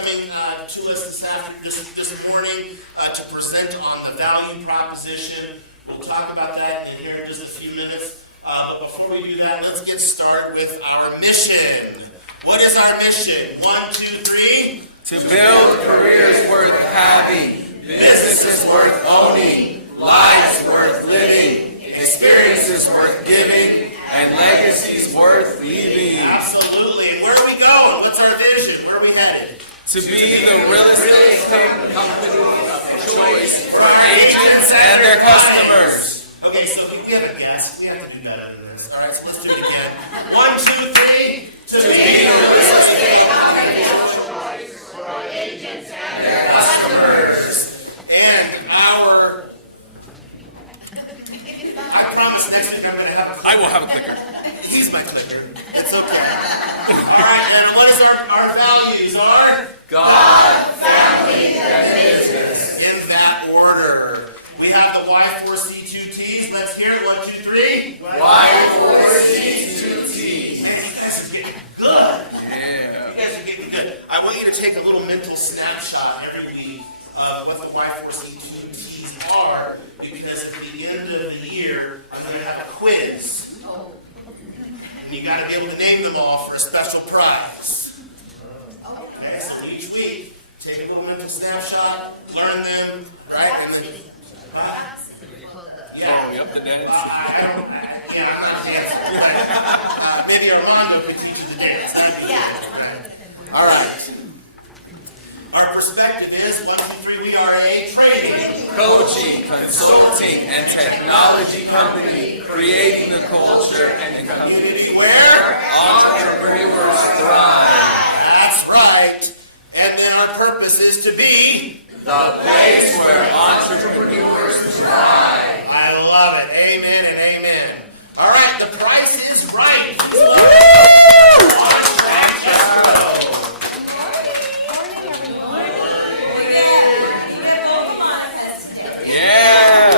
coming to us this morning to present on the value proposition. We'll talk about that here in just a few minutes. But before we do that, let's get started with our mission. What is our mission? 1, 2, 3. To build careers worth having, businesses worth owning, lives worth living, experiences worth giving, and legacies worth leaving. Absolutely. And where are we going? What's our vision? Where are we headed? To be the real estate company of choice for agents and their customers. Okay, so can we have a guess? We have to do better than this. All right, so let's do it again. 1, 2, 3. To be the real estate company of choice for our agents and their customers. And I promise next week I'm going to have a clicker. I will have a clicker. He's my clicker. It's okay. All right, and what is our values? God, family, and business. In that order. We have the Y4C2Ts. Let's hear it. 1, 2, 3. Y4C2T. Man, you guys are getting good. Yeah. You guys are getting good. I want you to take a little mental snapshot every week of what the Y4C2Ts are, because at the end of the year, I'm going to have a quiz. And you got to be able to name them all for a special prize. Okay, so each week, take a little mental snapshot, learn them, right? And then, Oh, you up to dance? I'm not dancing. Maybe Armando could teach you the dance. All right. Our perspective is 1, 2, 3. We are a training, Coaching, consulting, and technology company, creating the culture and the community where entrepreneurs thrive. That's right. And then our purpose is to be The place where entrepreneurs thrive. I love it. Amen and amen. All right, the price is right. On track, let's go. Yeah.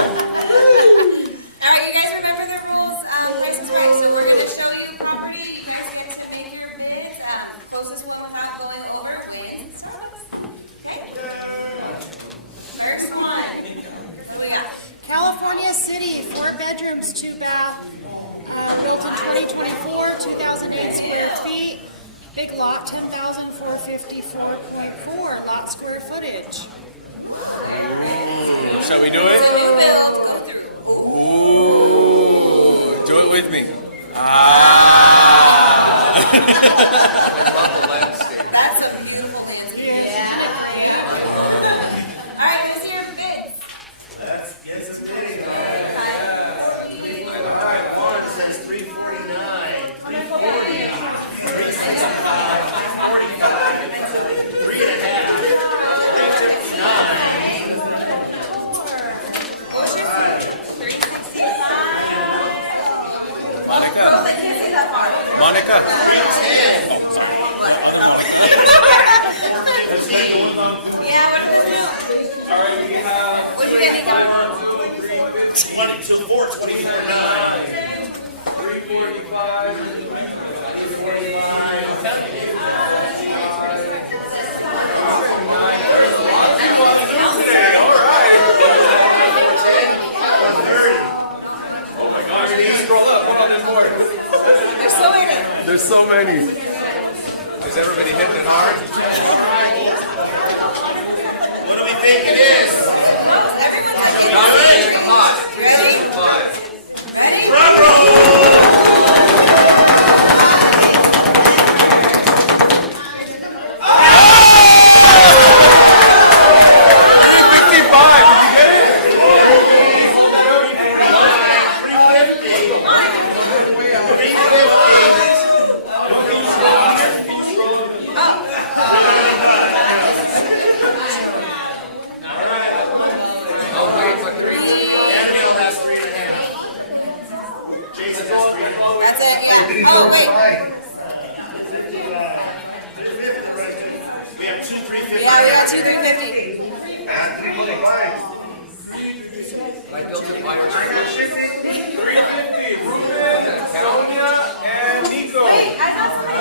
All right, you guys remember the rules? Price is right. So we're going to show you property. You guys get to make your bids. Closest one without going over wins. Okay. First one. What do we got? California City, 4 bedrooms, 2 bath, built in 2024, 2,008 square feet. Big lot, 10,454.4 lot square footage. Shall we do it? So you build, go through. Ooh. Do it with me. That's a beautiful landscape. Yeah. All right, let's hear your bids. Let's get some bidding. All right, one says 349, 340, 365, 345, 3.5, 359. 365. Monica. I can't see that far. Monica. 310. Yeah, what does this do? All right, we have What do you getting? 20 to 4, 24.9. 345. 345. Scroll up. What on this board? There's so many. There's so many. Is everybody hitting it hard? What do we think it is? Everyone's Come on. Ready? 365. Ready? Drum roll! That's it, yeah. Oh, wait. We have 2 350. Yeah, we got 2 350. I built it by 350. Ruben, Sonia, and Nico. Wait, I got something.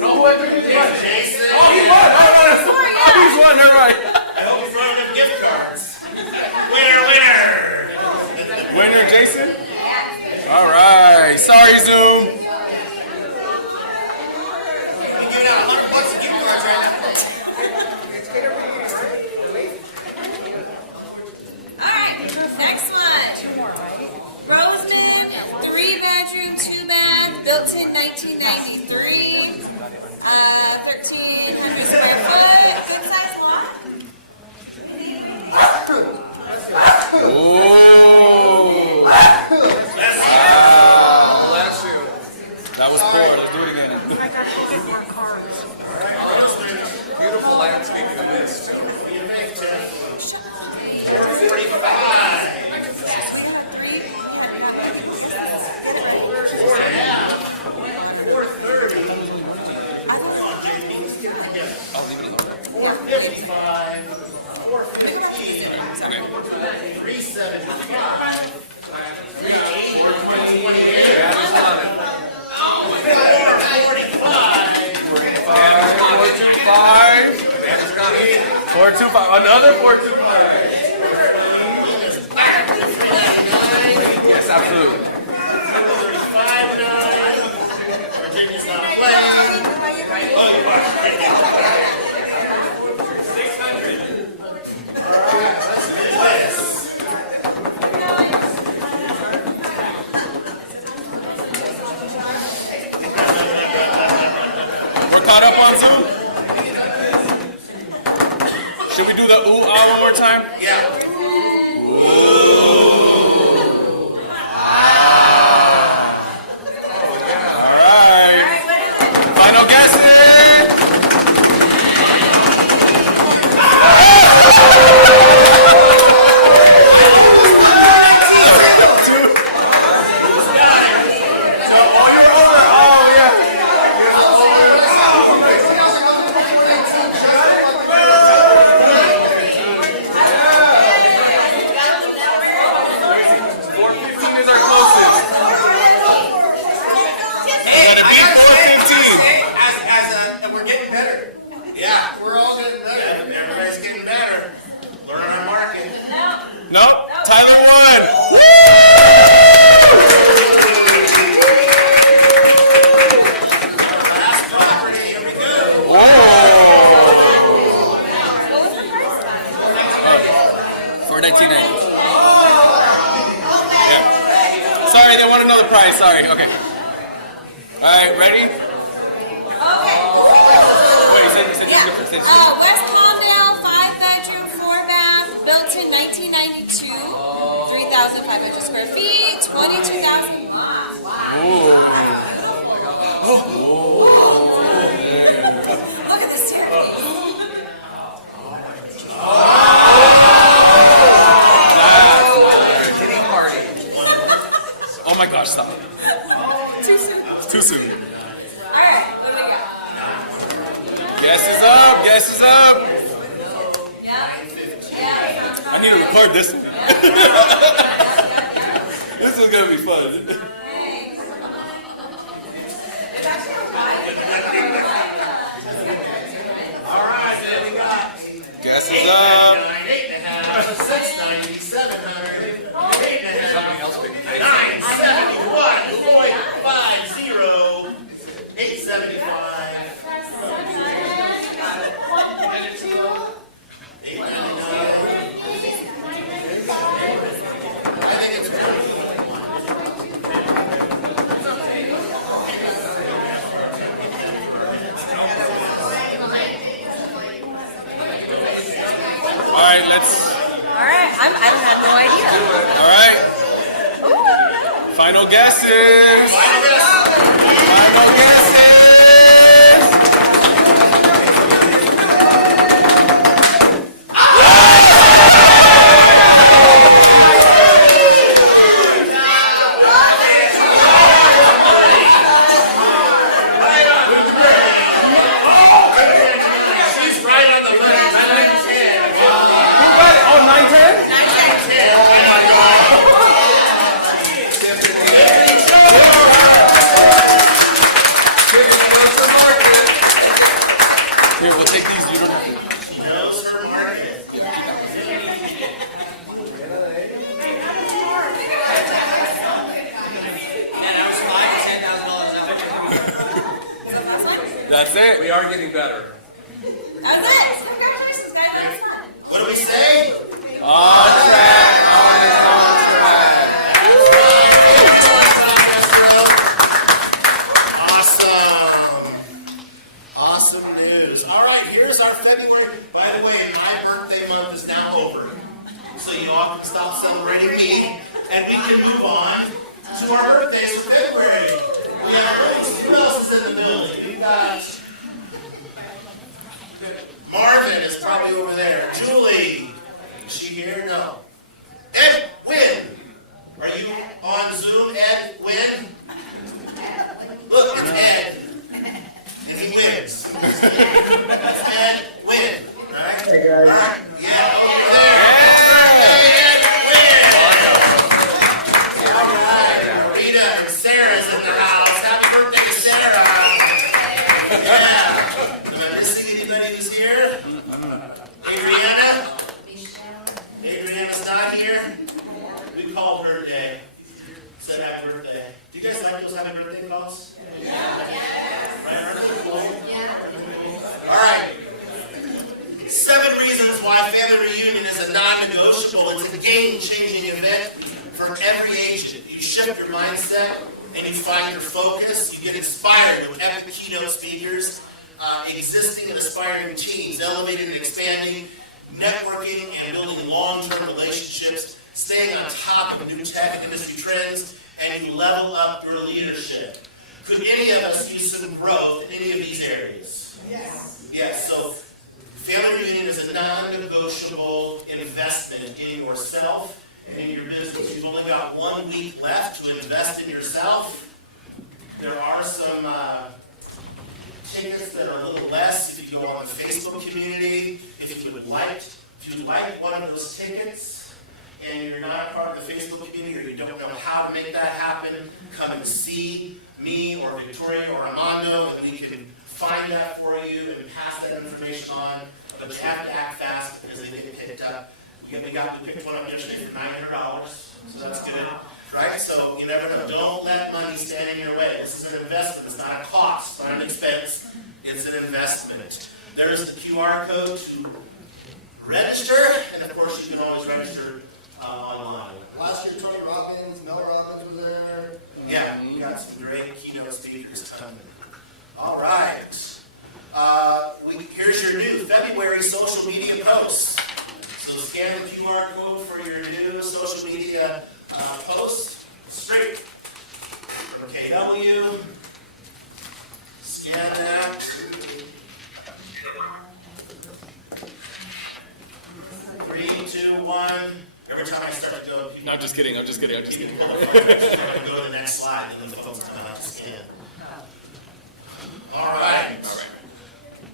No? Jason. Oh, he won. He's won. Never mind. I hope he's running up gift cards. Winner. Winner, Jason? All right. Sorry, Zoom. We're giving out 100 bucks of gift cards right now. All right, next one. Roseman, 3-bedroom, 2-bath, built in 1993. 1,300 square foot, good size lot. Ooh. Bless you. That was cool. Let's do it again. Beautiful landscape in this too. 445. 430. 455. 415. 375. 380. 425. Another 425. Yes, absolutely. 35. Virginia's not playing. Oh, you are. 600. Let's do this. We're caught up on Zoom? Should we do the ooh ah one more time? Yeah. All right. Final guesses. We're getting better. Yeah, we're all getting better. Everybody's getting better. Learn our market. Nope. Tyler won. Last property. Here we go. For 1990. Yeah. Sorry, they want to know the price. Sorry. Okay. All right, ready? Okay. Wait, you said Yeah. different. West Palmdale, 5-bedroom, 4-bath, built in 1992. 3,500 square feet, 22,000. Look at this staircase. Oh my gosh, stop. Too soon. Too soon. All right, what do we got? Guess is up. Guess is up. Yeah. I need to record this one. This is gonna be fun. All right, then we got Guess is up. 8.5, 690, 700, 8.5, 971, 0.50, 875, 899. I think it's All right, let's. All right, I have no idea. All right. Final guesses. Final guesses. she's right on the money. 910. Who got it? Oh, 910? 910. Oh my God. That's it. We are getting better. That's it. Congratulations, guys. That was fun. What do we say? On track, on track. Awesome. Awesome news. All right, here's our February. By the way, my birthday month is now over. So you all can stop celebrating me, and we can move on to our birthdays for February. We have who else is in the building? We got Marvin is probably over there. Julie, is she here? No. Ed Wynn, are you on Zoom? Ed Wynn? Look, it's Ed, and he wins. It's Ed Wynn. All right. Hey guys. All right. Yeah, over there. Sarah's in the house. Happy birthday, Sarah. Yeah. Am I missing anybody who's here? Adriana? Adriana's not here? We called her today. Said happy birthday. Do you guys like those happy birthday calls? Yeah. All right. 7 reasons why family reunion is a non-negotiable. It's a game-changing event for every agent. You shift your mindset and you find your focus. You get inspired with epic keynote speakers, existing and aspiring teams, elevating and expanding, networking and building long-term relationships, staying on top of new tech and industry trends, and you level up your leadership. Could any of us use some growth in any of these areas? Yes. Yes, so family reunion is a non-negotiable investment in yourself and in your business. You've only got 1 week left to invest in yourself. There are some tickets that are a little less if you go on the Facebook community. If you like one of those tickets and you're not a part of the Facebook community or you don't know how to make that happen, come and see me or Victoria or Armando and we can find that for you and pass that information on. But you have to act fast because they get picked up. We picked one up yesterday for $900, so that's good, right? So you never know. Don't let money stand in your way. This is an investment. It's not a cost, it's not an expense. It's an investment. There's the QR code to register, and of course you can always register online. Last year, Tony Robbins, Mel Robbins was there. Yeah, we got some great keynote speakers coming. All right. Here's your new February social media posts. So scan the QR code for your new social media post. Straight from KW. Scan that. 3, 2, 1. Every time I start to go, No, I'm just kidding. you can pull the phone, go to the next slide, and then the phone's coming out to scan. All right.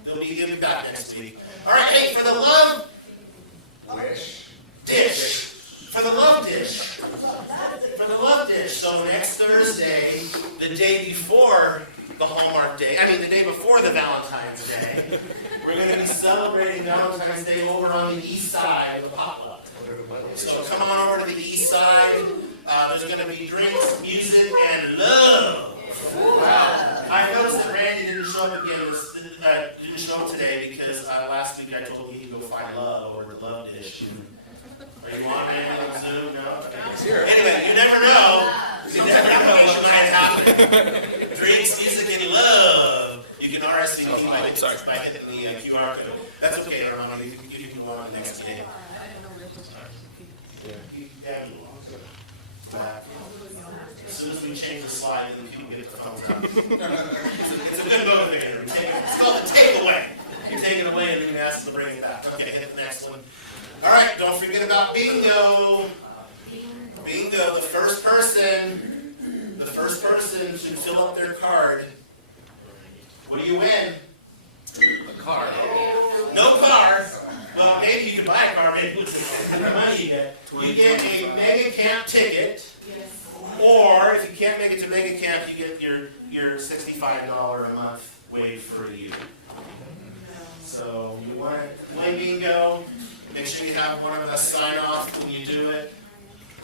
They'll be giving back next week. All right, hey, for the love dish. For the love dish. For the love dish. So next Thursday, the day before the Hallmark Day, the day before the Valentine's Day, we're going to be celebrating Valentine's Day over on the east side of the potluck. So come on over to the east side. There's going to be drinks, music, and love. Wow. I noticed that Randy didn't show up again. Didn't show up today because last week I told him he'd go find love over at Love Dish. Are you on Randy on Zoom? No? Anyway, you never know. You never know what might happen. Drinks, music, and love. You can RSVP by hitting the QR code. That's okay, Armando. You can go on the next day. As soon as we change the slide, then people get the phones out. It's a good motivator. It's called a takeaway. You take it away and then you ask them to bring it back. Okay, hit the next one. All right, don't forget about bingo. Bingo, the first person to fill up their card. What do you win? A car. No car. Well, maybe you can buy a car, maybe with the money you get. You get a mega camp ticket. Or if you can't make it to mega camp, you get your $65 a month waived for you. So you want to play bingo. Make sure you have one of us sign off when you do it.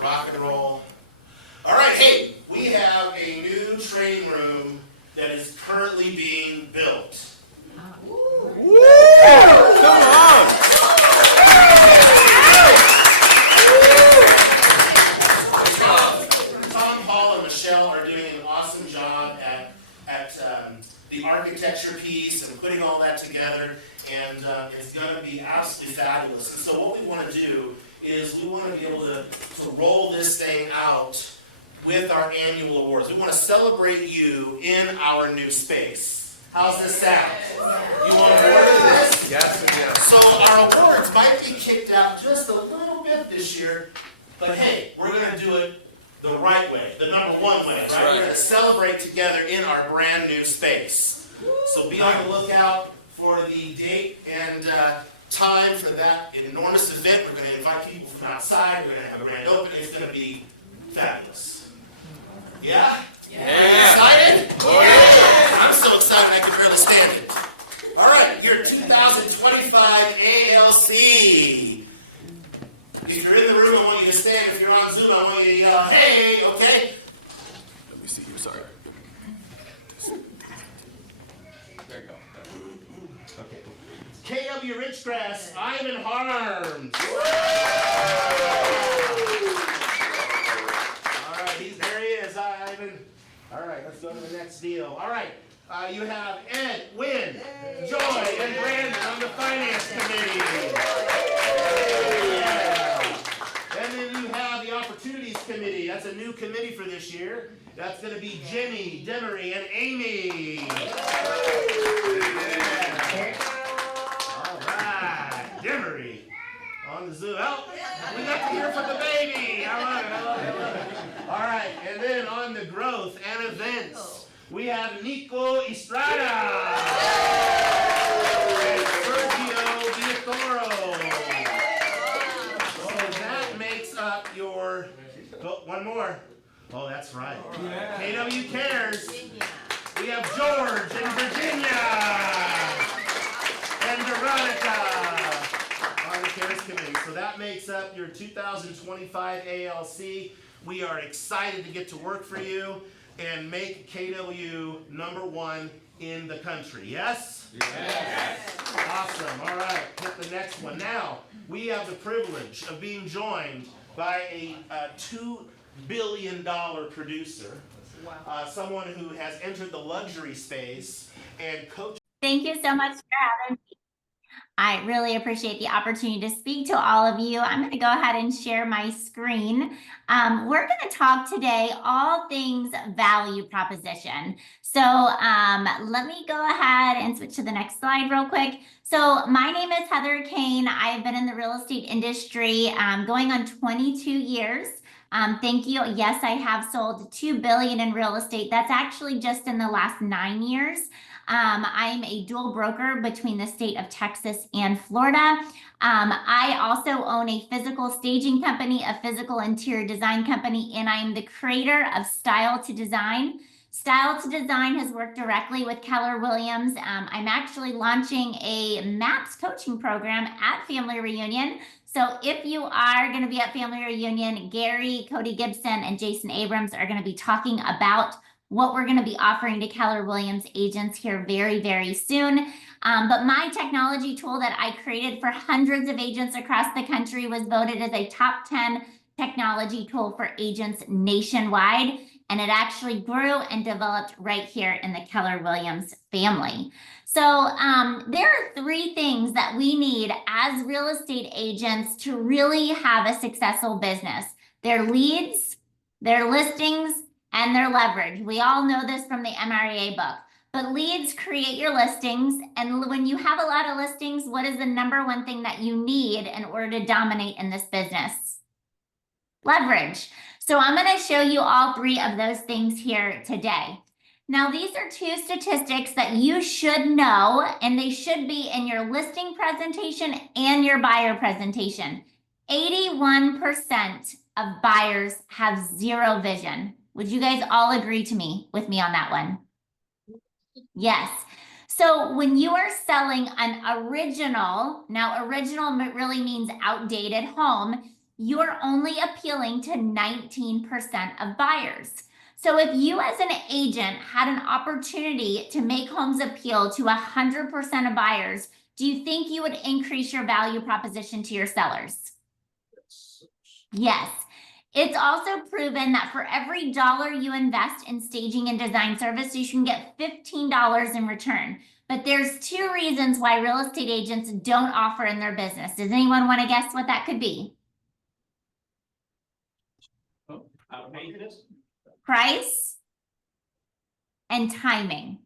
Rock and roll. All right, hey, we have a new training room that is currently being built. Tom, Paul, and Michelle are doing an awesome job at the architecture piece and putting all that together, and it's going to be absolutely fabulous. And so what we want to do is we want to be able to roll this thing out with our annual awards. We want to celebrate you in our new space. How's this sound? You want to work with this? Yes, we do. So our awards might be kicked out just a little bit this year, but hey, we're going to do it the right way, the number one way, right? We're going to celebrate together in our brand new space. So be on the lookout for the date and time for that enormous event. We're going to invite people from outside. We're going to have a grand opening. It's going to be fabulous. Yeah? Yeah. Excited? Oh, yeah. I'm so excited I can barely stand it. All right, your 2025 ALC. If you're in the room, I want you to stand. If you're on Zoom, I want you to yell, hey, okay? Let me see you. Sorry. There you go. Okay. KW Richgrass, Ivan Harms. All right, there he is, Ivan. All right, let's go to the next deal. All right, you have Ed, Wynn, Joy, and Brandon on the Finance Committee. Yeah. And then you have the Opportunities Committee. That's a new committee for this year. That's going to be Jenny, Demery, and Amy. Yeah. All right, Demery on the Zoom. Oh, we got to hear from the baby. I love it. All right, and then on the growth and events, we have Nico Estrada and Sergio Villatoro. So that makes up your, one more. Oh, that's right. KW Cares. We have George and Virginia and Veronica on the Cares Committee. So that makes up your 2025 ALC. We are excited to get to work for you and make KW #1 in the country. Yes? Yes. Awesome. All right. Hit the next one. Now, we have the privilege of being joined by a $2 billion producer, someone who has entered the luxury space and coached. Thank you so much for having me. I really appreciate the opportunity to speak to all of you. I'm going to go ahead and share my screen. We're going to talk today all things value proposition. So let me go ahead and switch to the next slide real quick. So my name is Heather Caine. I have been in the real estate industry going on 22 years. Thank you. Yes, I have sold $2 billion in real estate. That's actually just in the last 9 years. I'm a dual broker between the state of Texas and Florida. I also own a physical staging company, a physical interior design company, and I am the creator of Style to Design. Style to Design has worked directly with Keller Williams. I'm actually launching a MAPS coaching program at Family Reunion. So if you are going to be at Family Reunion, Gary, Cody Gibson, and Jason Abrams are going to be talking about what we're going to be offering to Keller Williams agents here very, very soon. But my technology tool that I created for hundreds of agents across the country was voted as a top 10 technology tool for agents nationwide. And it actually grew and developed right here in the Keller Williams family. So there are 3 things that we need as real estate agents to really have a successful business. Their leads, their listings, and their leverage. We all know this from the MREA book. But leads create your listings. And when you have a lot of listings, what is the #1 thing that you need in order to dominate in this business? Leverage. So I'm going to show you all 3 of those things here today. Now, these are 2 statistics that you should know, and they should be in your listing presentation and your buyer presentation. 81% of buyers have zero vision. Would you guys all agree with me on that one? Yes. So when you are selling an original, now original really means outdated home, you're only appealing to 19% of buyers. So if you as an agent had an opportunity to make homes appeal to 100% of buyers, do you think you would increase your value proposition to your sellers? Yes. It's also proven that for every dollar you invest in staging and design services, you can get $15 in return. But there's two reasons why real estate agents don't offer in their business. Does anyone want to guess what that could be? Price and timing.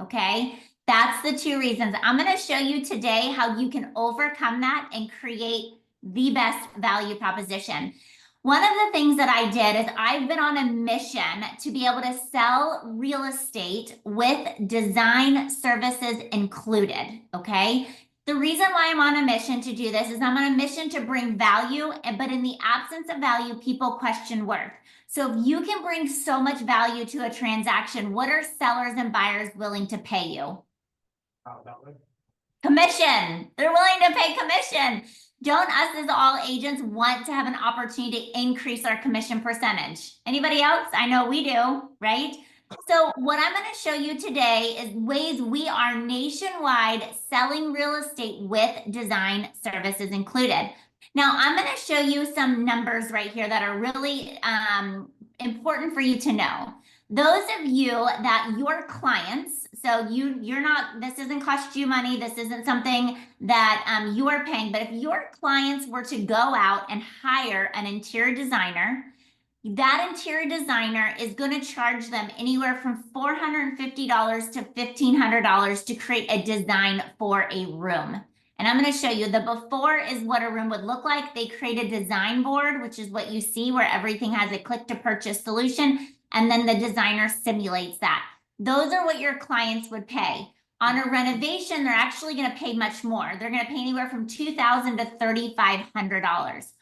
Okay, that's the two reasons. I'm going to show you today how you can overcome that and create the best value proposition. One of the things that I did is I've been on a mission to be able to sell real estate with design services included. Okay, the reason why I'm on a mission to do this is I'm on a mission to bring value, but in the absence of value, people question worth. So if you can bring so much value to a transaction, what are sellers and buyers willing to pay you? Commission. They're willing to pay commission. Don't us as all agents want to have an opportunity to increase our commission percentage? Anybody else? I know we do, right? So what I'm going to show you today is ways we are nationwide selling real estate with design services included. Now, I'm going to show you some numbers right here that are really important for you to know. Those of you that your clients, so you're not, this doesn't cost you money, this isn't something that you are paying, but if your clients were to go out and hire an interior designer, that interior designer is going to charge them anywhere from $450 to $1,500 to create a design for a room. And I'm going to show you the before is what a room would look like. They create a design board, which is what you see where everything has a click to purchase solution. And then the designer simulates that. Those are what your clients would pay. On a renovation, they're actually going to pay much more. They're going to pay anywhere from $2,000 to $3,500.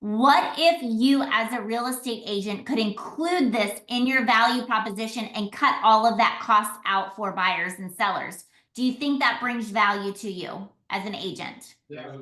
What if you as a real estate agent could include this in your value proposition and cut all of that cost out for buyers and sellers? Do you think that brings value to you as an agent? Yeah.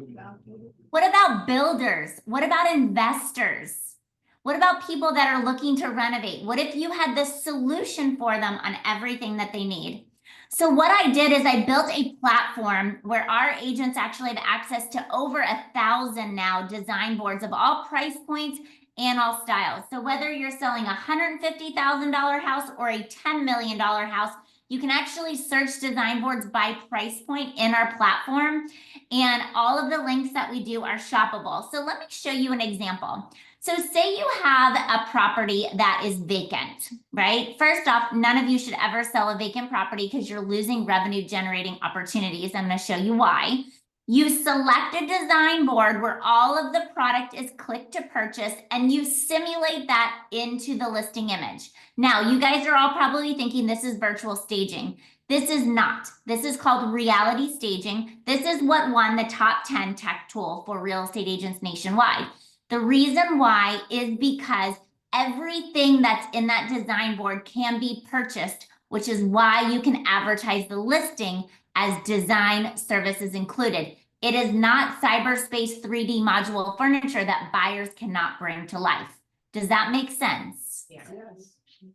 What about builders? What about investors? What about people that are looking to renovate? What if you had the solution for them on everything that they need? So what I did is I built a platform where our agents actually have access to over 1,000 now design boards of all price points and all styles. So whether you're selling a $150,000 house or a $10 million house, you can actually search design boards by price point in our platform. And all of the links that we do are shoppable. So let me show you an example. So say you have a property that is vacant, right? First off, none of you should ever sell a vacant property because you're losing revenue generating opportunities. I'm going to show you why. You select a design board where all of the product is click to purchase and you simulate that into the listing image. Now, you guys are all probably thinking this is virtual staging. This is not. This is called reality staging. This is what won the top 10 tech tool for real estate agents nationwide. The reason why is because everything that's in that design board can be purchased, which is why you can advertise the listing as design services included. It is not cyberspace 3D module furniture that buyers cannot bring to life. Does that make sense? Yes.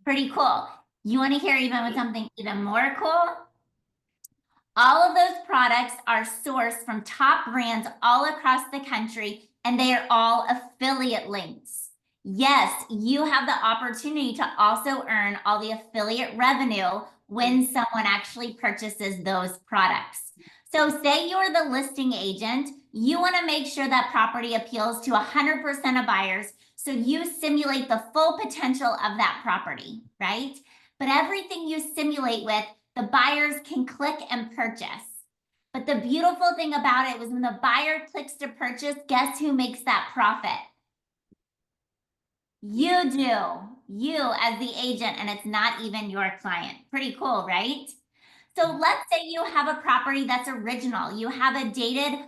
Pretty cool. You want to hear even with something even more cool? All of those products are sourced from top brands all across the country, and they are all affiliate links. Yes, you have the opportunity to also earn all the affiliate revenue when someone actually purchases those products. So say you're the listing agent, you want to make sure that property appeals to 100% of buyers, so you simulate the full potential of that property, right? But everything you simulate with, the buyers can click and purchase. But the beautiful thing about it was when the buyer clicks to purchase, guess who makes that profit? You do. You as the agent, and it's not even your client. Pretty cool, right? So let's say you have a property that's original. You have a dated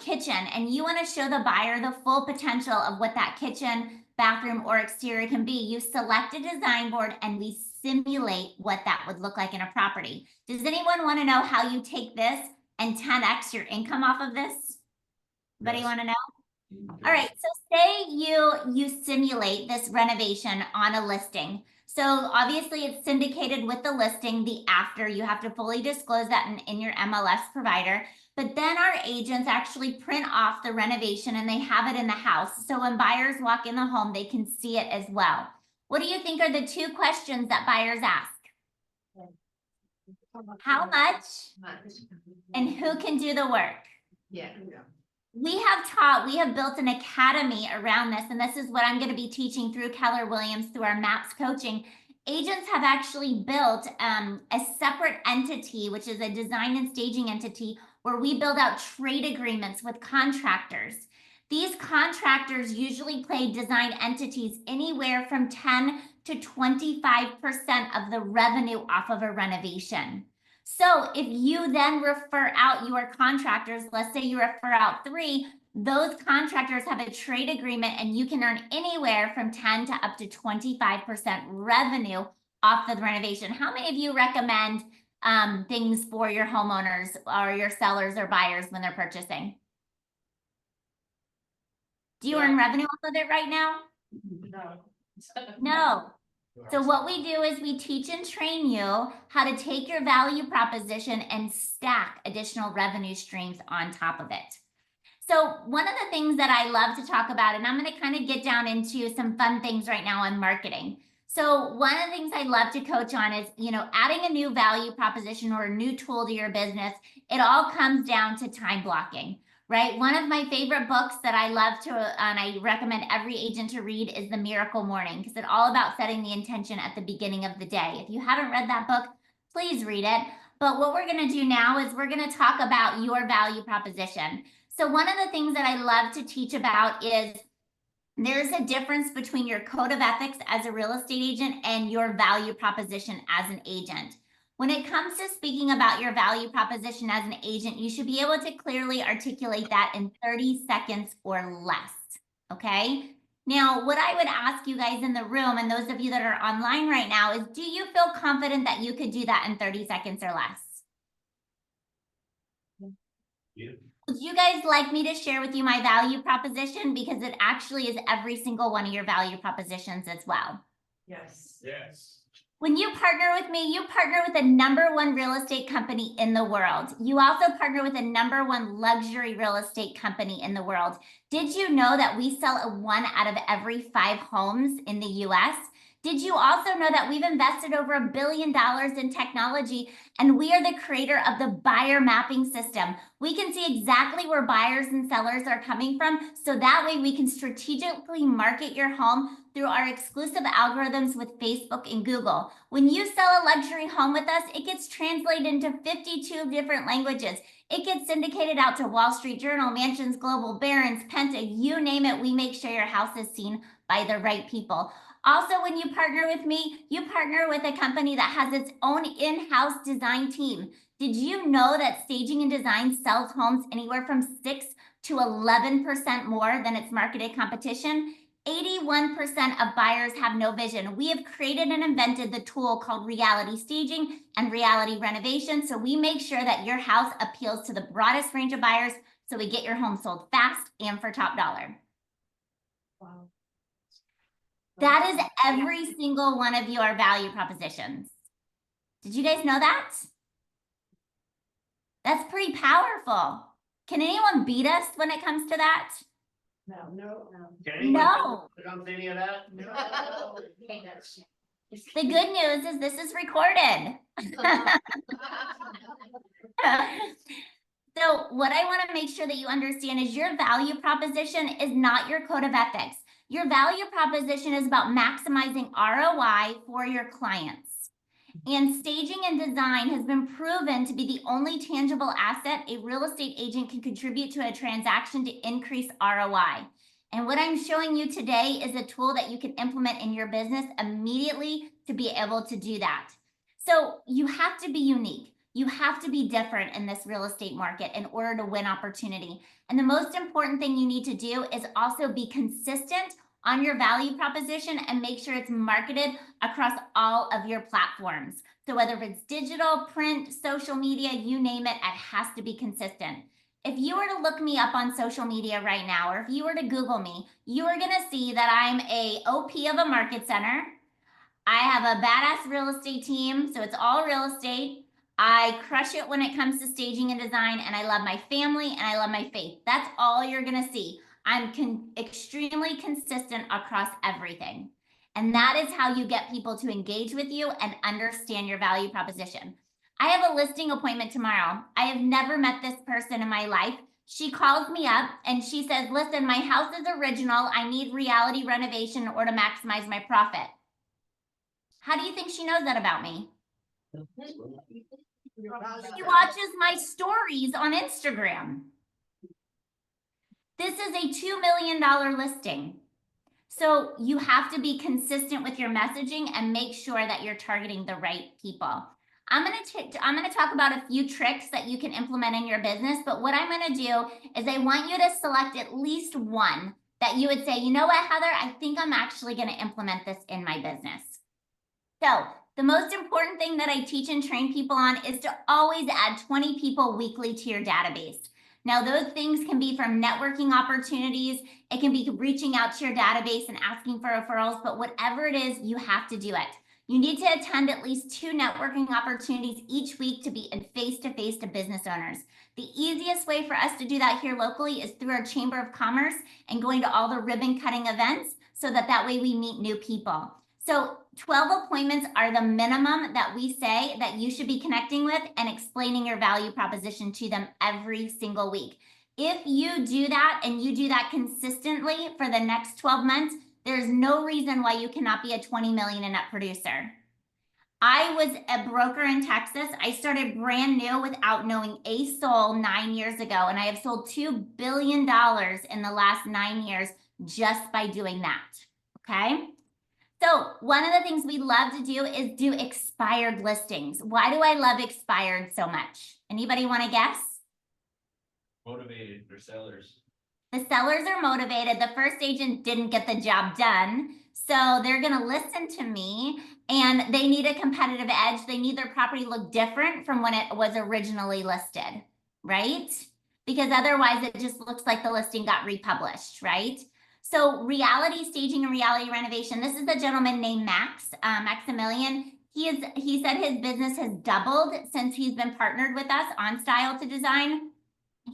kitchen, and you want to show the buyer the full potential of what that kitchen, bathroom, or exterior can be. You select a design board, and we simulate what that would look like in a property. Does anyone want to know how you take this and 10x your income off of this? Anybody want to know? All right, so say you simulate this renovation on a listing. So obviously it's syndicated with the listing, the after, you have to fully disclose that in your MLS provider. But then our agents actually print off the renovation and they have it in the house. So when buyers walk in the home, they can see it as well. What do you think are the 2 questions that buyers ask? How much and who can do the work? Yeah. We have built an academy around this, and this is what I'm going to be teaching through Keller Williams through our MAPS coaching. Agents have actually built a separate entity, which is a design and staging entity, where we build out trade agreements with contractors. These contractors usually pay design entities anywhere from 10 to 25% of the revenue off of a renovation. So if you then refer out your contractors, let's say you refer out 3, those contractors have a trade agreement and you can earn anywhere from 10 to up to 25% revenue off the renovation. How many of you recommend things for your homeowners or your sellers or buyers when they're purchasing? Do you earn revenue off of it right now? No. So what we do is we teach and train you how to take your value proposition and stack additional revenue streams on top of it. So one of the things that I love to talk about, and I'm going to kind of get down into some fun things right now on marketing. So one of the things I love to coach on is, adding a new value proposition or a new tool to your business. It all comes down to time blocking. Right? One of my favorite books that I love to, and I recommend every agent to read, is The Miracle Morning, because it's all about setting the intention at the beginning of the day. If you haven't read that book, please read it. But what we're going to do now is we're going to talk about your value proposition. So one of the things that I love to teach about is there's a difference between your code of ethics as a real estate agent and your value proposition as an agent. When it comes to speaking about your value proposition as an agent, you should be able to clearly articulate that in 30 seconds or less, okay? Now, what I would ask you guys in the room, and those of you that are online right now, is do you feel confident that you could do that in 30 seconds or less? Yeah. Would you guys like me to share with you my value proposition? Because it actually is every single one of your value propositions as well. Yes. Yes. When you partner with me, you partner with the #1 real estate company in the world. You also partner with the #1 luxury real estate company in the world. Did you know that we sell 1 out of every 5 homes in the US? Did you also know that we've invested over $1 billion in technology, and we are the creator of the buyer mapping system? We can see exactly where buyers and sellers are coming from, so that way we can strategically market your home through our exclusive algorithms with Facebook and Google. When you sell a luxury home with us, it gets translated into 52 different languages. It gets syndicated out to Wall Street Journal, Mansions Global, Barron's, Penta, you name it. We make sure your house is seen by the right people. Also, when you partner with me, you partner with a company that has its own in-house design team. Did you know that staging and design sells homes anywhere from 6 to 11% more than its marketed competition? 81% of buyers have no vision. We have created and invented the tool called reality staging and reality renovation. So we make sure that your house appeals to the broadest range of buyers, so we get your home sold fast and for top dollar. Wow. That is every single one of your value propositions. Did you guys know that? That's pretty powerful. Can anyone beat us when it comes to that? No. Can anyone No. put on any of that? No. The good news is this is recorded. So what I want to make sure that you understand is your value proposition is not your code of ethics. Your value proposition is about maximizing ROI for your clients. And staging and design has been proven to be the only tangible asset a real estate agent can contribute to a transaction to increase ROI. And what I'm showing you today is a tool that you can implement in your business immediately to be able to do that. So you have to be unique. You have to be different in this real estate market in order to win opportunity. And the most important thing you need to do is also be consistent on your value proposition and make sure it's marketed across all of your platforms. So whether it's digital, print, social media, you name it, it has to be consistent. If you were to look me up on social media right now, or if you were to Google me, you are gonna see that I'm a OP of a market center. I have a badass real estate team, so it's all real estate. I crush it when it comes to staging and design, and I love my family and I love my faith. That's all you're gonna see. I'm extremely consistent across everything. And that is how you get people to engage with you and understand your value proposition. I have a listing appointment tomorrow. I have never met this person in my life. She calls me up and she says, listen, my house is original. I need reality renovation in order to maximize my profit. How do you think she knows that about me? She watches my stories on Instagram. This is a $2 million listing. So you have to be consistent with your messaging and make sure that you're targeting the right people. I'm gonna talk about a few tricks that you can implement in your business, but what I'm gonna do is I want you to select at least one that you would say, you know what, Heather, I think I'm actually gonna implement this in my business. So the most important thing that I teach and train people on is to always add 20 people weekly to your database. Now, those things can be from networking opportunities. It can be reaching out to your database and asking for referrals, but whatever it is, you have to do it. You need to attend at least 2 networking opportunities each week to be in face-to-face to business owners. The easiest way for us to do that here locally is through our Chamber of Commerce and going to all the ribbon cutting events so that way we meet new people. So 12 appointments are the minimum that we say that you should be connecting with and explaining your value proposition to them every single week. If you do that and you do that consistently for the next 12 months, there's no reason why you cannot be a 20 million in net producer. I was a broker in Texas. I started brand new without knowing a soul 9 years ago, and I have sold $2 billion in the last 9 years just by doing that, okay? So one of the things we love to do is do expired listings. Why do I love expired so much? Anybody want to guess? Motivated for sellers. The sellers are motivated. The first agent didn't get the job done. So they're going to listen to me and they need a competitive edge. They need their property look different from when it was originally listed, right? Because otherwise it just looks like the listing got republished, right? So reality staging and reality renovation. This is a gentleman named Maximilian. He said his business has doubled since he's been partnered with us on Style to Design.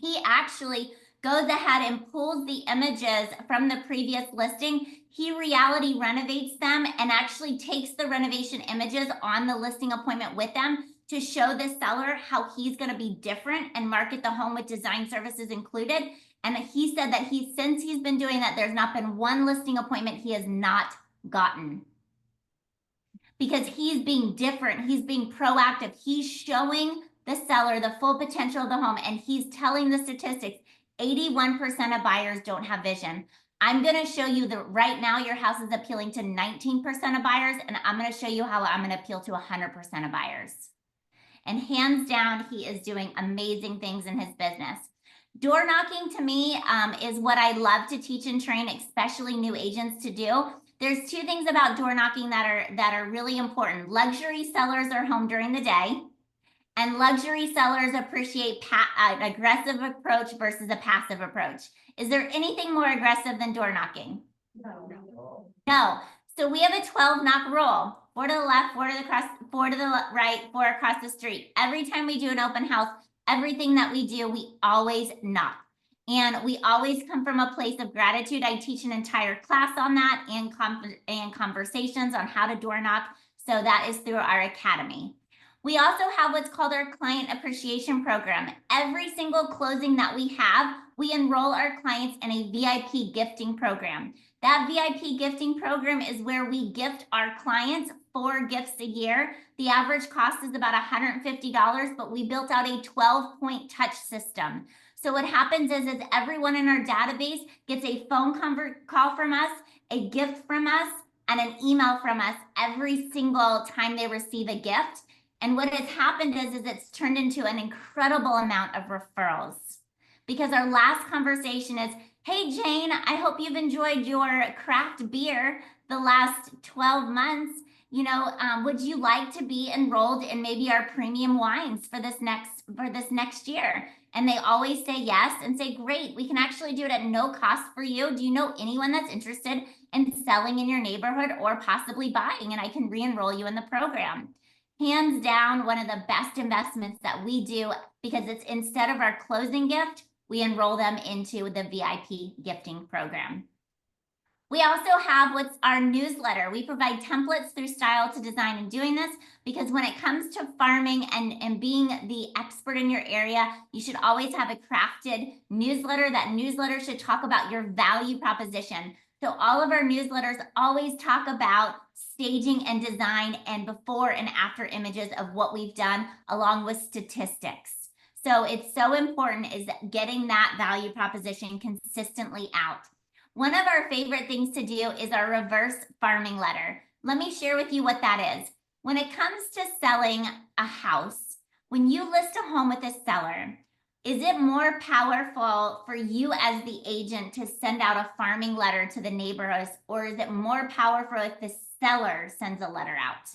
He actually goes ahead and pulls the images from the previous listing. He reality renovates them and actually takes the renovation images on the listing appointment with them to show the seller how he's going to be different and market the home with design services included. And he said that since he's been doing that, there's not been one listing appointment he has not gotten. Because he's being different, he's being proactive, he's showing the seller the full potential of the home, and he's telling the statistics. 81% of buyers don't have vision. I'm going to show you that right now your house is appealing to 19% of buyers, and I'm going to show you how I'm going to appeal to 100% of buyers. And hands down, he is doing amazing things in his business. Door knocking to me is what I love to teach and train, especially new agents to do. There's 2 things about door knocking that are really important. Luxury sellers are home during the day, and luxury sellers appreciate an aggressive approach versus a passive approach. Is there anything more aggressive than door knocking? No. So we have a 12 knock rule. 4 to the left, 4 to the right, 4 across the street. Every time we do an open house, everything that we do, we always knock. And we always come from a place of gratitude. I teach an entire class on that and conversations on how to door knock. So that is through our academy. We also have what's called our client appreciation program. Every single closing that we have, we enroll our clients in a VIP gifting program. That VIP gifting program is where we gift our clients 4 gifts a year. The average cost is about $150, but we built out a 12-point touch system. So what happens is everyone in our database gets a phone call from us, a gift from us, and an email from us every single time they receive a gift. And what has happened is it's turned into an incredible amount of referrals. Because our last conversation is, hey, Jane, I hope you've enjoyed your craft beer the last 12 months. You know, would you like to be enrolled in maybe our premium wines for this next year? and they always say yes and say, great, we can actually do it at no cost for you. Do you know anyone that's interested in selling in your neighborhood or possibly buying? And I can re-enroll you in the program. Hands down, one of the best investments that we do, because it's instead of our closing gift, we enroll them into the VIP gifting program. We also have what's our newsletter. We provide templates through Style to Design in doing this, because when it comes to farming and being the expert in your area, you should always have a crafted newsletter. That newsletter should talk about your value proposition. So all of our newsletters always talk about staging and design and before and after images of what we've done, along with statistics. So it's so important is getting that value proposition consistently out. One of our favorite things to do is our reverse farming letter. Let me share with you what that is. When it comes to selling a house, when you list a home with a seller, is it more powerful for you as the agent to send out a farming letter to the neighbors, or is it more powerful if the seller sends a letter out?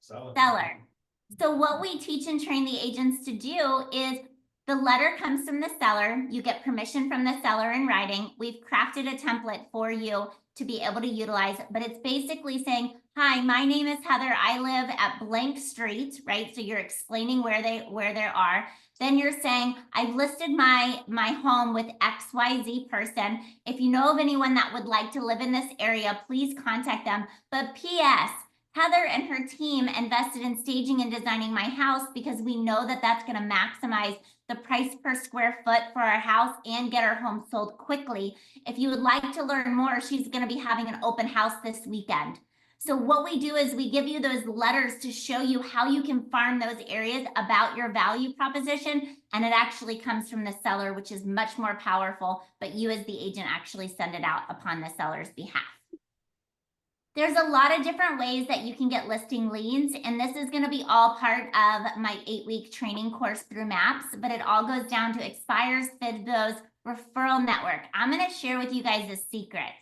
Seller. So what we teach and train the agents to do is the letter comes from the seller. You get permission from the seller in writing. We've crafted a template for you to be able to utilize, but it's basically saying, hi, my name is Heather. I live at blank street, right? So you're explaining where they are. Then you're saying, I've listed my home with XYZ person. If you know of anyone that would like to live in this area, please contact them. But P.S., Heather and her team invested in staging and designing my house because we know that that's going to maximize the price per square foot for our house and get our home sold quickly. If you would like to learn more, she's going to be having an open house this weekend. So what we do is we give you those letters to show you how you can farm those areas about your value proposition, and it actually comes from the seller, which is much more powerful, but you as the agent actually send it out upon the seller's behalf. There's a lot of different ways that you can get listing leads, and this is going to be all part of my 8-week training course through MAPS, but it all goes down to Expires, FIDBOs, referral network. I'm going to share with you guys a secret.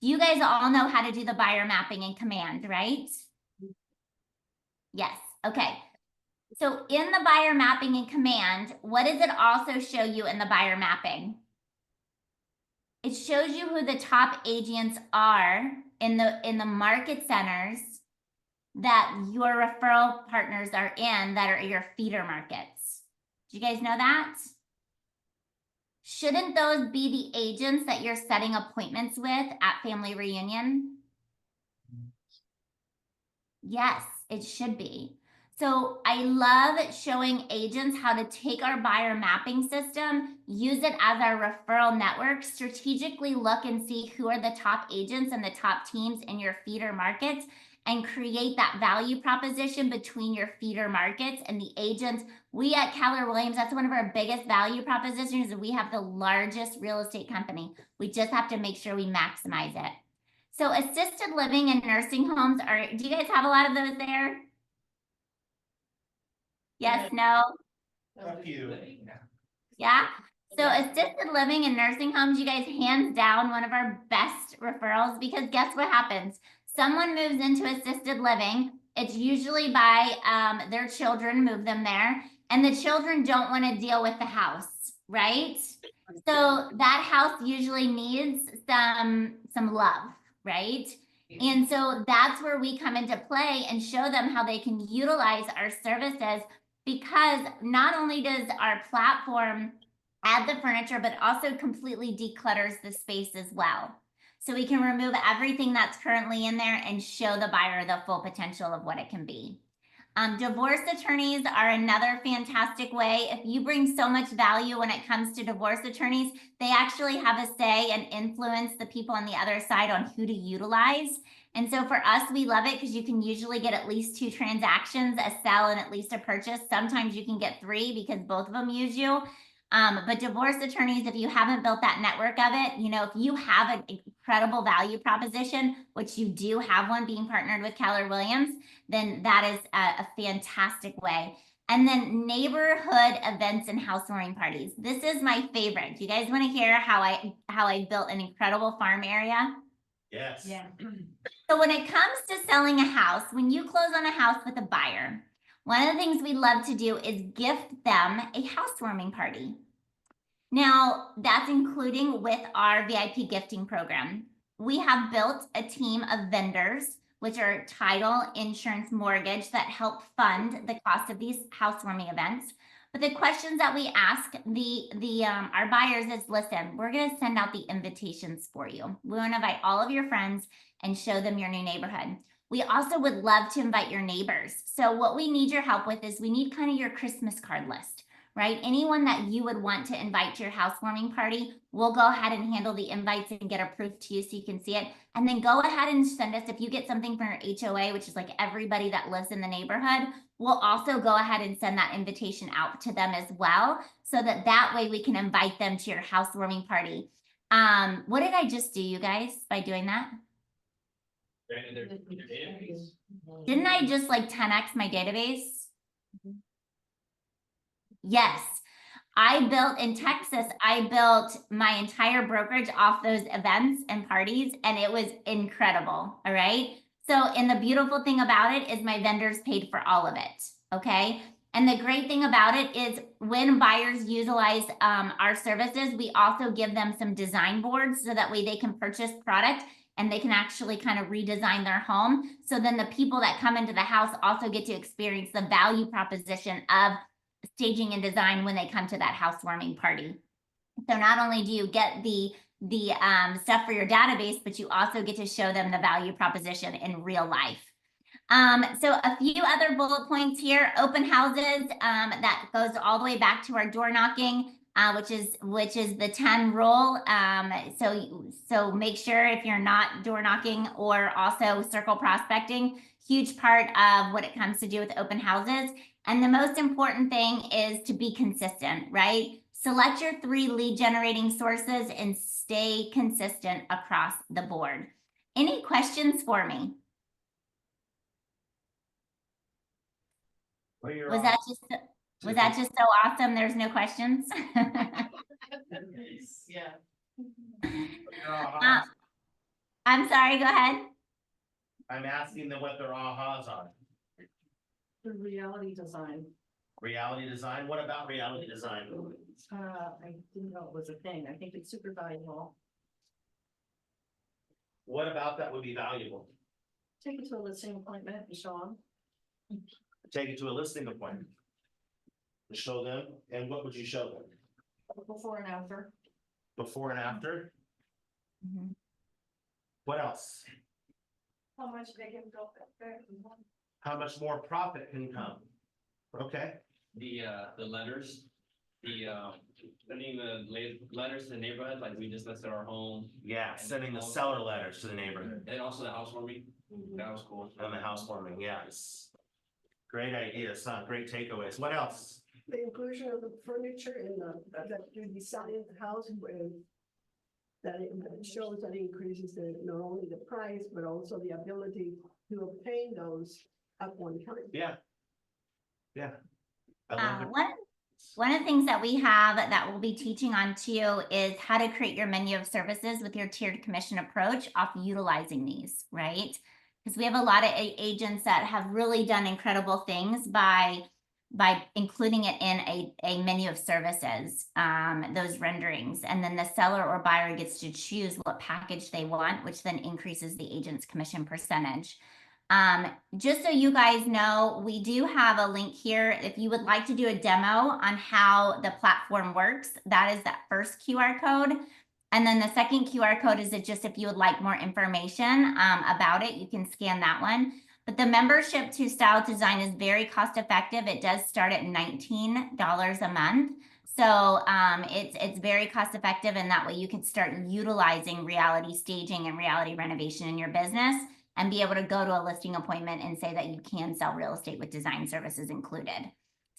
You guys all know how to do the buyer mapping in Command, right? Yes. Okay. So in the buyer mapping in Command, what does it also show you in the buyer mapping? It shows you who the top agents are in the market centers that your referral partners are in, that are your feeder markets. Do you guys know that? Shouldn't those be the agents that you're setting appointments with at family reunion? Yes, it should be. So I love showing agents how to take our buyer mapping system, use it as our referral network, strategically look and see who are the top agents and the top teams in your feeder markets, and create that value proposition between your feeder markets and the agents. We at Keller Williams, that's one of our biggest value propositions, is we have the largest real estate company. We just have to make sure we maximize it. So assisted living and nursing homes do you guys have a lot of those there? Yes, no? A few. Yeah? So assisted living and nursing homes, you guys, hands down, one of our best referrals, because guess what happens? Someone moves into assisted living. It's usually by their children move them there, and the children don't want to deal with the house, right? So that house usually needs some love, right? And so that's where we come into play and show them how they can utilize our services, because not only does our platform add the furniture, but also completely declutters the space as well. So we can remove everything that's currently in there and show the buyer the full potential of what it can be. Divorce attorneys are another fantastic way. If you bring so much value when it comes to divorce attorneys, they actually have a say and influence the people on the other side on who to utilize. And so for us, we love it because you can usually get at least 2 transactions, a sell and at least a purchase. Sometimes you can get 3 because both of them use you. But divorce attorneys, if you haven't built that network of it, if you have an incredible value proposition, which you do have one being partnered with Keller Williams, then that is a fantastic way. And then neighborhood events and housewarming parties. This is my favorite. Do you guys want to hear how I built an incredible farm area? Yes. Yeah. So when it comes to selling a house, when you close on a house with a buyer, One of the things we love to do is gift them a housewarming party. Now, that's including with our VIP gifting program. We have built a team of vendors, which are title, insurance, mortgage, that help fund the cost of these housewarming events. But the questions that we ask our buyers is, listen, we're going to send out the invitations for you. We want to invite all of your friends and show them your new neighborhood. We also would love to invite your neighbors. So what we need your help with is we need kind of your Christmas card list, right? Anyone that you would want to invite to your housewarming party, we'll go ahead and handle the invites and get approved to you so you can see it. And then go ahead and send us, if you get something from your HOA, which is like everybody that lives in the neighborhood, we'll also go ahead and send that invitation out to them as well, so that way we can invite them to your housewarming party. What did I just do, you guys, by doing that? Didn't I just like 10x my database? Yes. I built in Texas, I built my entire brokerage off those events and parties, and it was incredible. All right. So, and the beautiful thing about it is my vendors paid for all of it. Okay. And the great thing about it is when buyers utilize our services, we also give them some design boards so that way they can purchase product and they can actually kind of redesign their home. So then the people that come into the house also get to experience the value proposition of staging and design when they come to that housewarming party. So not only do you get the stuff for your database, but you also get to show them the value proposition in real life. So a few other bullet points here: open houses, that goes all the way back to our door knocking, which is the 10 rule. So make sure if you're not door knocking or also circle prospecting, huge part of what it comes to do with open houses. And the most important thing is to be consistent, right? Select your 3 lead generating sources and stay consistent across the board. Any questions for me? Was that just so awesome? There's no questions? Yeah. I'm sorry, go ahead. I'm asking them what their ahas are. The reality design. Reality design? What about reality design? I didn't know it was a thing. I think it's super valuable. What about that would be valuable? Take it to a listing appointment and show them. Take it to a listing appointment. Show them, and what would you show them? Before and after. Before and after? Mhm. What else? How much they can go back. How much more profit can come? Okay, The letters, sending the letters to the neighborhood, like we just listed our home, yeah, sending the seller letters to the neighborhood and also the housewarming, that was cool. and the housewarming, yes. Great idea, son, great takeaways. What else? The inclusion of the furniture in that you design the house with, that it shows that it increases not only the price, but also the ability to obtain those at one time. Yeah. Yeah. I love it. One of the things that we have that we'll be teaching on too is how to create your menu of services with your tiered commission approach off utilizing these, right? Because we have a lot of agents that have really done incredible things by including it in a menu of services, those renderings, and then the seller or buyer gets to choose what package they want, which then increases the agent's commission percentage. Just so you guys know, we do have a link here. If you would like to do a demo on how the platform works, that is that first QR code. And then the second QR code is just if you would like more information about it, you can scan that one. But the membership to Style Design is very cost effective. It does start at $19 a month. So it's very cost effective, and that way you can start utilizing reality staging and reality renovation in your business and be able to go to a listing appointment and say that you can sell real estate with design services included.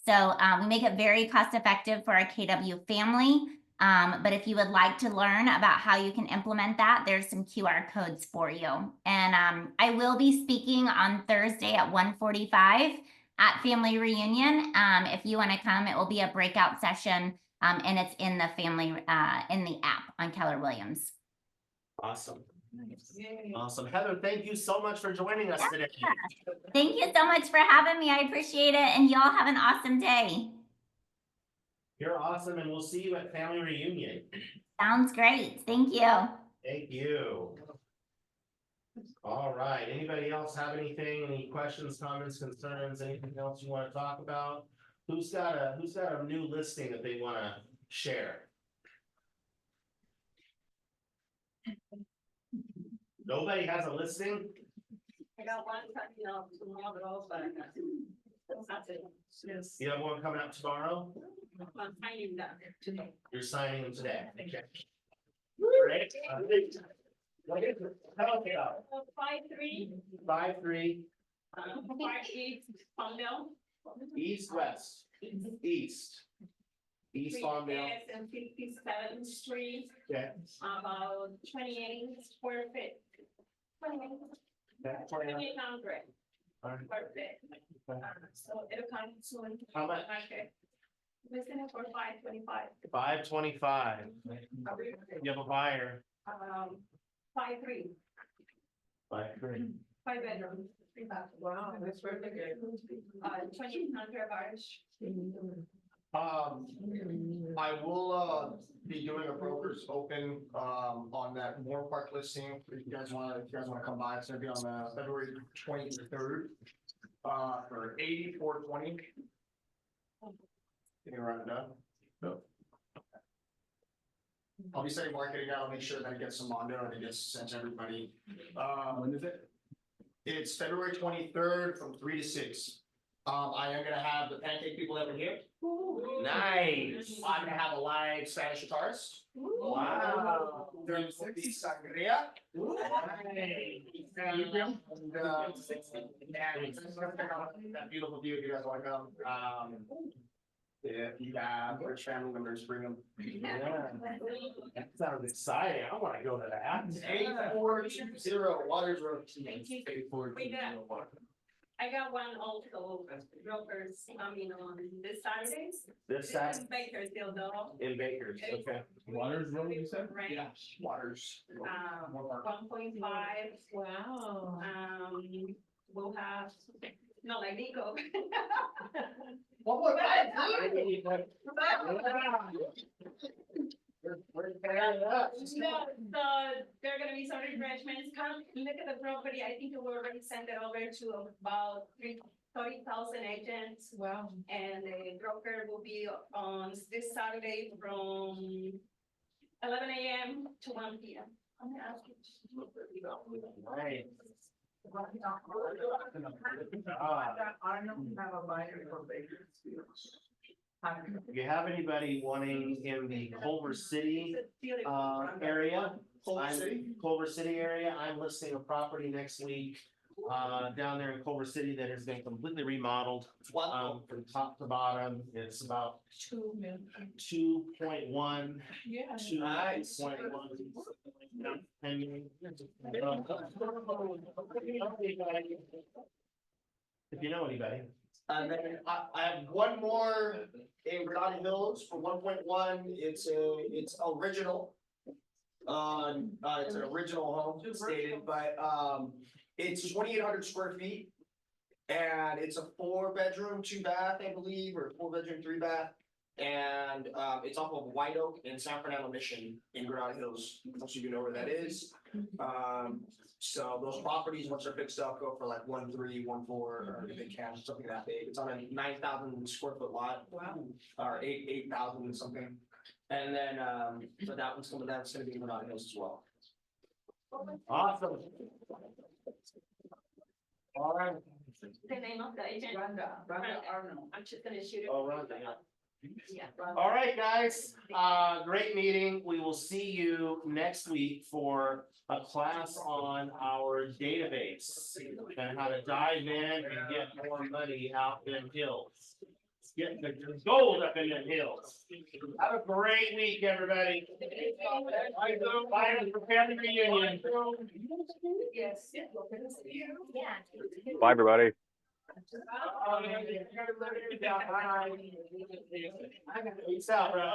So we make it very cost effective for our KW family. But if you would like to learn about how you can implement that, there's some QR codes for you. And I will be speaking on Thursday at 1:45 at Family Reunion. If you want to come, it will be a breakout session, and it's in the family in the app on Keller Williams. Awesome. Awesome. Heather, thank you so much for joining us today. Thank you so much for having me. I appreciate it. And y'all have an awesome day. You're awesome, and we'll see you at family reunion. Sounds great. Thank you. Thank you. All right. Anybody else have anything? Any questions, comments, concerns? Anything else you want to talk about? Who's got a new listing that they want to share? Nobody has a listing? I got one coming up tomorrow, but that's it. Yes. You have one coming up tomorrow? I'm finding that today. You're signing them today. Okay. Great. Tell us about 5-3. 5-3 5-8 Palmdale. East. East Palmdale. And 57th Street, Okay. about 28 square feet. 2,800 All right. per feet. So it'll come soon. How much? Okay. Listing it for 525. 525. You have a buyer. 5-3, 5-3. 5 bedrooms, 3 bathrooms. Wow, that's really good. 2,800 bars. I will, be doing a broker's open, on that Moore Park listing. If you guys wanna come by, it's gonna be on, February 23rd, for 8420. Can you run it down? No. I'll be setting marketing out, I'll make sure that it gets some Mondo and it gets sent to everybody. When is it? It's February 23rd from 3 to 6. I am gonna have the pancake people that were here. Nice. I'm gonna have a live Spanish guitarist. Wow. There's the sangria. That beautiful view, if you guys wanna come. If you have rich family members, bring them. Yeah. That sounds exciting. I want to go to that. 8420 Waters Road. Thank you. I got one also, brokers coming on this Saturday. This side In Bakersfield though. in Baker's. Okay. Waters Road, you said? Right. Waters. 1.5. Wow. We'll have, not like Nico. What was that? No, so there are gonna be some refreshments. Come look at the property. I think we already sent it over to about 30,000 agents. Wow. And the broker will be on this Saturday from 11 a.m. to 1 p.m. I'm gonna ask you. Nice. If you have anybody wanting in the Culver City area, Culver City area, I'm listing a property next week down there in Culver City that has been completely remodeled from top to bottom. It's about 2.1. Yeah. 2.1. If you know anybody. And then I have one more in Granada Hills for 1.1. It's original. It's an original home stated, but it's 2,800 square feet. And it's a 4-bedroom, 2-bath, I believe, or 4-bedroom, 3-bath. And it's off of White Oak in San Fernando Mission in Granada Hills. Most of you know where that is. So those properties, once they're fixed up, go for like 1.3, 1.4, or if they can, something that big. It's on a 9,000 square foot lot. Wow. Or 8,000 and something. And then, so that's gonna be in Granada Hills as well. Awesome. All right. The name of the agent. Rhonda Arnold. I'm just gonna shoot it. Oh, Rhonda, yeah. Yeah. All right, guys, great meeting. We will see you next week for a class on our database and how to dive in and get more money out in hills. Get the gold up in the hills. Have a great week, everybody. Bye for family reunion. Yes. Bye, everybody. Peace out, bro.